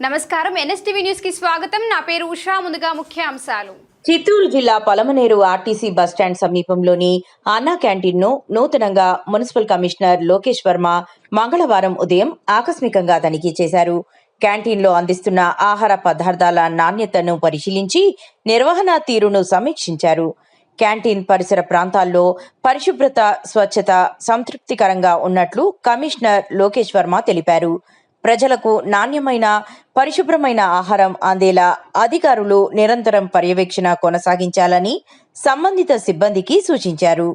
నమస్కారం NSTV news కి స్వాగతం. నా పేరు ఉషా. ముందుగా ముఖ్యాంశాలు. చిత్తూరు జిల్లా పలమనేరు ఆర్టీసీ బస్టాండ్ సమీపంలోని అన్నా క్యాంటీన్ ను నూతనంగా మున్సిపల్ కమిషనర్ లోకేష్ వర్మ మంగళవారం ఉదయం ఆకస్మికంగా తనిఖీ చేశారు. క్యాంటీన్లో అందిస్తున్న ఆహార పదార్థాల నాణ్యతను పరిశీలించి నిర్వహణ తీరును సమీక్షించారు. క్యాంటీన్ పరిసర ప్రాంతాల్లో పరిశుభ్రత, స్వచ్ఛత సంతృప్తికరంగా ఉన్నట్లు కమిషనర్ లోకేష్ వర్మ తెలిపారు. ప్రజలకు నాణ్యమైన, పరిశుభ్రమైన ఆహారం అందేలా అధికారులు నిరంతరం పర్యవేక్షణ కొనసాగించాలని సంబంధిత సిబ్బందికి సూచించారు.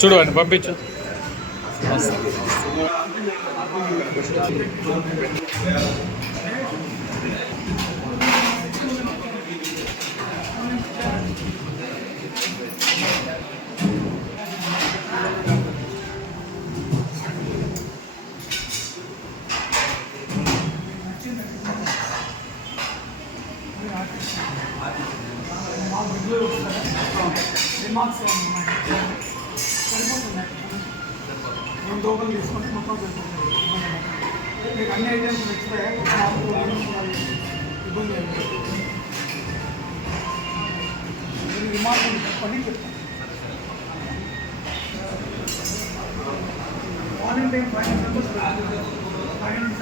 చూడు అని పంపించు. నేను దోపలు తీసుకుంటే మొత్తం మీకు అన్ని ఐటమ్స్ నచ్చితే ఇబ్బంది అయింది. నేను రిమార్క్ చెప్పండి చెప్తాను. మార్నింగ్ టైం 500 మెంబర్స్ 500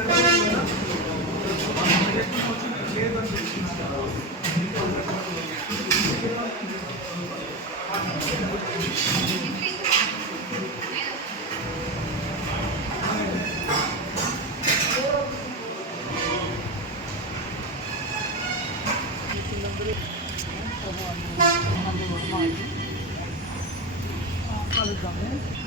లేదని కలుద్దాము.